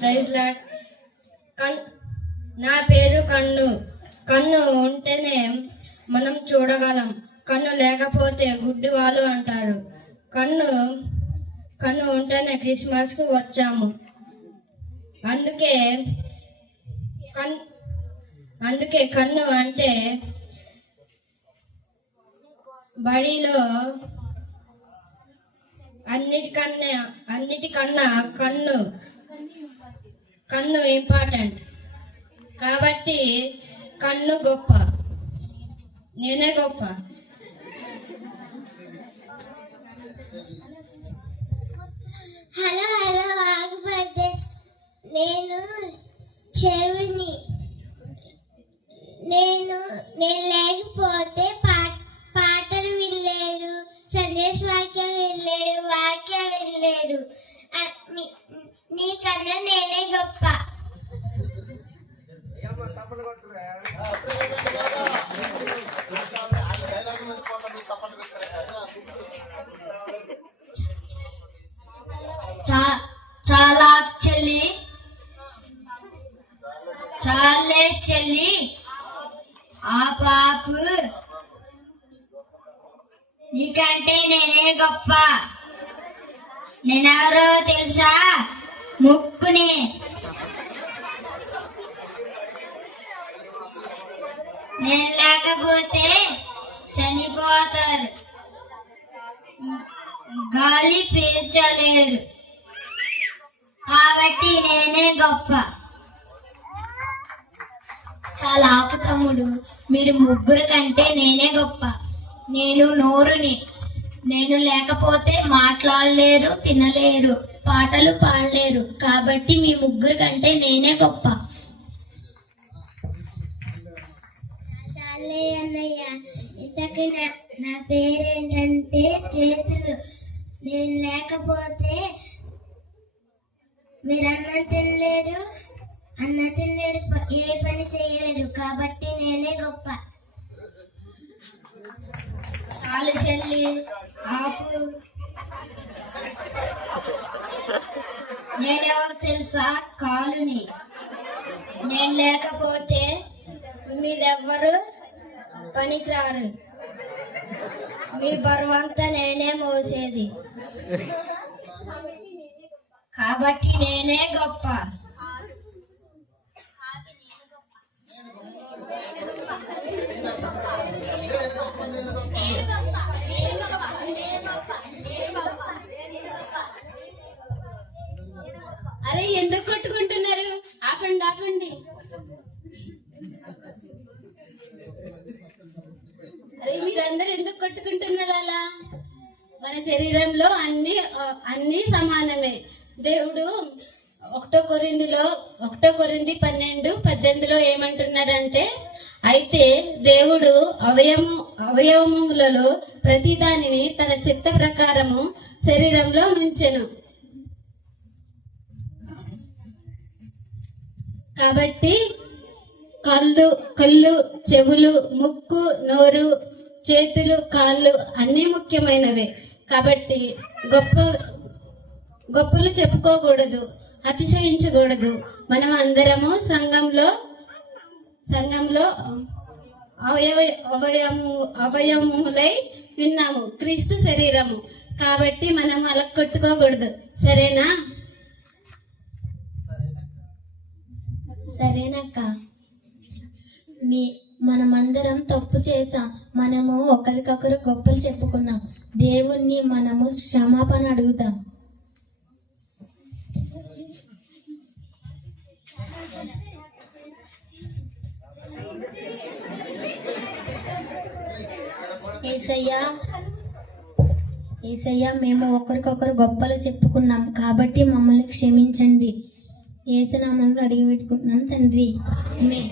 Praise lord. నా పేరు కన్ను. కన్ను ఉంటేనే మనం చూడగలం. కన్ను లేకపోతే గుడ్డి వాళ్ళు అంటారు. కన్ను ఉంటేనే క్రిస్మస్కు వచ్చాము. అందుకే కన్ను అంటే బడిలో అన్నిటికన్నా కన్ను ఇంపార్టెంట్. కాబట్టి కన్ను గొప్ప, నేనే గొప్ప. హలో ఆగిపోతే నేను చెవిని. నేను లేకపోతే పాటలు వినలేరు, సందేశ వాక్యం వినలేరు, వాక్యం వినలేరు. నీకన్నా నేనే గొప్ప. చాలా చెల్లి ఆ పాపు, నీకంటే నేనే గొప్ప. నేనెవరో తెలుసా? ముక్కుని. నేను లేకపోతే చనిపోతారు, గాలి పీల్చలేరు. కాబట్టి నేనే గొప్ప. చాలా ఆపు తమ్ముడు, మీరు ముగ్గురు కంటే నేనే గొప్ప. నేను నోరుని. నేను లేకపోతే మాట్లాడలేరు, తినలేరు, పాటలు పాడలేరు. కాబట్టి మీ ముగ్గురు కంటే నేనే గొప్ప. చాలే అన్నయ్య, ఇంతకీ నా పేరేంటంటే చేతులు. నేను లేకపోతే మీరు అన్నం తినలేరు, ఏ పని చేయలేరు. కాబట్టి నేనే గొప్ప. చాలు చెల్లి ఆపు. నేనెవరు తెలుసా? కాలుని. నేను లేకపోతే మీరెవ్వరు పనికిరారు. మీ బరువంతా నేనే మోసేది. కాబట్టి నేనే గొప్ప. అరే ఎందుకు కొట్టుకుంటున్నారు? ఆపండి. అరే మీరందరూ ఎందుకు కొట్టుకుంటున్నారు అలా? మన శరీరంలో అన్ని సమానమే. దేవుడు 1 కొరింథీ 12:18 ఏమంటున్నాడంటే, అయితే దేవుడు అవయవములలో ప్రతి దానిని తన చిత్త ప్రకారము శరీరంలో నుంచెను. కాబట్టి కళ్ళు, చెవులు, ముక్కు, నోరు, చేతులు, కాళ్ళు అన్నీ ముఖ్యమైనవే. కాబట్టి గొప్పలు చెప్పుకోకూడదు, అతిశయించకూడదు. మనం అందరము సంఘంలో అవయవములై విన్నాము, క్రీస్తు శరీరము. కాబట్టి మనం అలా కొట్టుకోకూడదు. సరేనక్క. మనమందరం తప్పు చేసాం. మనము ఒకరికొకరు గొప్పలు చెప్పుకున్నాం. దేవుణ్ణి మనము క్షమాపణ అడుగుతాం. యేసయ్యా, మేము ఒకరికొకరు గొప్పలు చెప్పుకున్నాం. కాబట్టి మమ్మల్ని క్షమించండి. యేసు నామములో అడిగి పెట్టుకుంటున్నాం తండ్రి. ఆమేన్.